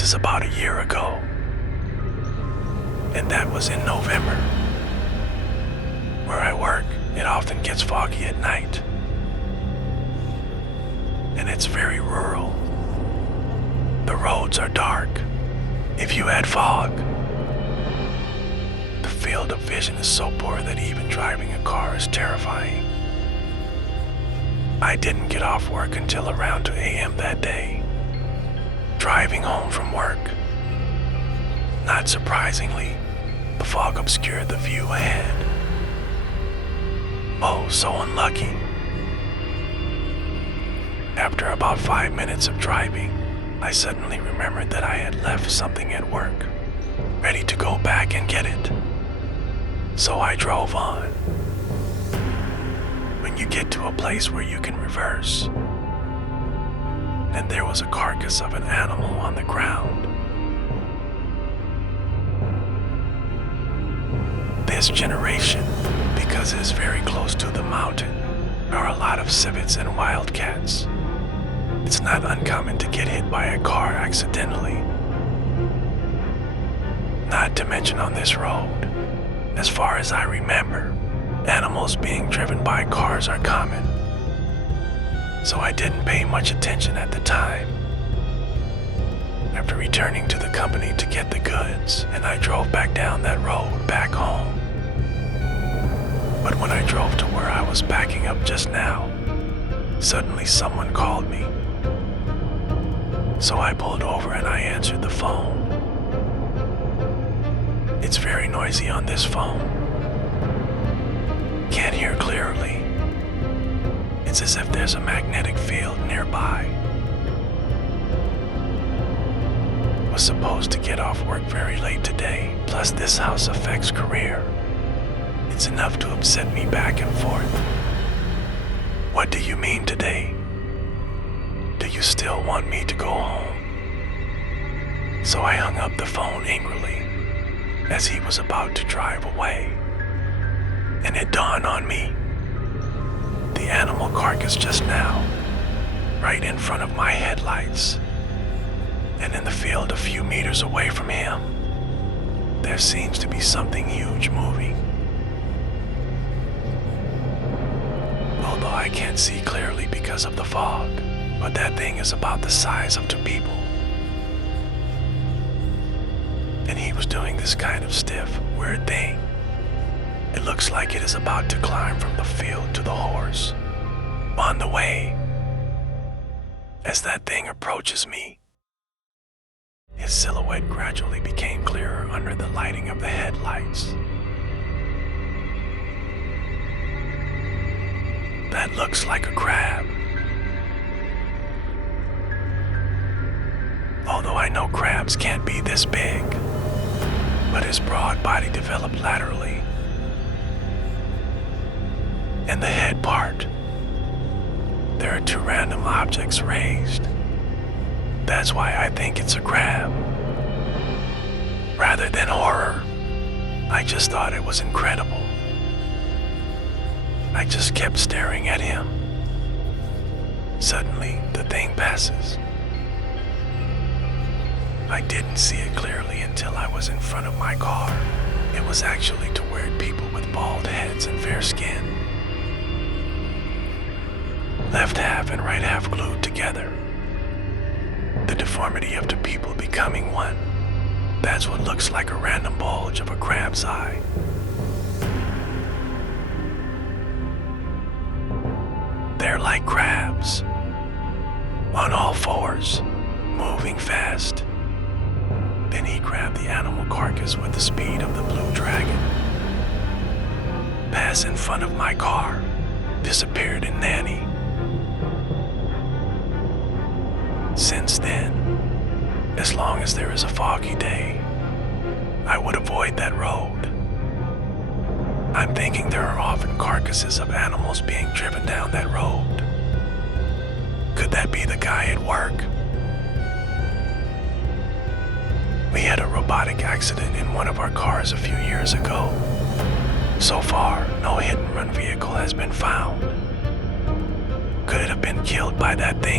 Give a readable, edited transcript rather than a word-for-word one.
This is about a year ago, and that was in November. Where I work, it often gets foggy at night, and it's very rural. The roads are dark. If you add fog, the field of vision is so poor that even driving a car is terrifying. I didn't get off work until around 2 a.m. that day, driving home from work. Not surprisingly, the fog obscured the view ahead. Oh, so unlucky. After about 5 minutes of driving, I suddenly remembered that I had left something at work, ready to go back and get it. So I drove on. When you get to a place where you can reverse, and there was a carcass of an animal on the ground. This generation, because it is very close to the mountain, are a lot of civets and wildcats. It's not uncommon to get hit by a car accidentally. Not to mention on this road, as far as I remember, animals being driven by cars are common. So I didn't pay much attention at the time. After returning to the company to get the goods, and I drove back down that road back home. But when I drove to where I was backing up just now, suddenly someone called me. So I pulled over and I answered the phone. It's very noisy on this phone. Can't hear clearly. It's as if there's a magnetic field nearby. Was supposed to get off work very late today, plus this house affects career. It's enough to upset me back and forth. What do you mean today? Do you still want me to go home? So I hung up the phone angrily as he was about to drive away. And it dawned on me. The animal carcass just now, right in front of my headlights, and in the field a few meters away from him, there seems to be something huge moving. Although I can't see clearly because of the fog, but that thing is about the size of 2 people. And he was doing this kind of stiff, weird thing. It looks like it is about to climb from the field to the horse. On the way, as that thing approaches me, his silhouette gradually became clearer under the lighting of the headlights. That looks like a crab. Although I know crabs can't be this big, but his broad body developed laterally. And the head part, there are 2 random objects raised. That's why I think it's a crab. Rather than horror, I just thought it was incredible. I just kept staring at him. Suddenly, the thing passes. I didn't see it clearly until I was in front of my car. It was actually to weird people with bald heads and fair skin. Left half and right half glued together. The deformity of 2 people becoming one. That's what looks like a random bulge of a crab's eye. They're like crabs, on all 4s, moving fast. Then he grabbed the animal carcass with the speed of the Blue Dragon, passed in front of my car, disappeared in Nanny. Since then, as long as there is a foggy day, I would avoid that road. I'm thinking there are often carcasses of animals being driven down that road. Could that be the guy at work? We had a robotic accident in one of our cars a few years ago. So far, no hit-and-run vehicle has been found. Could it have been killed by that thing?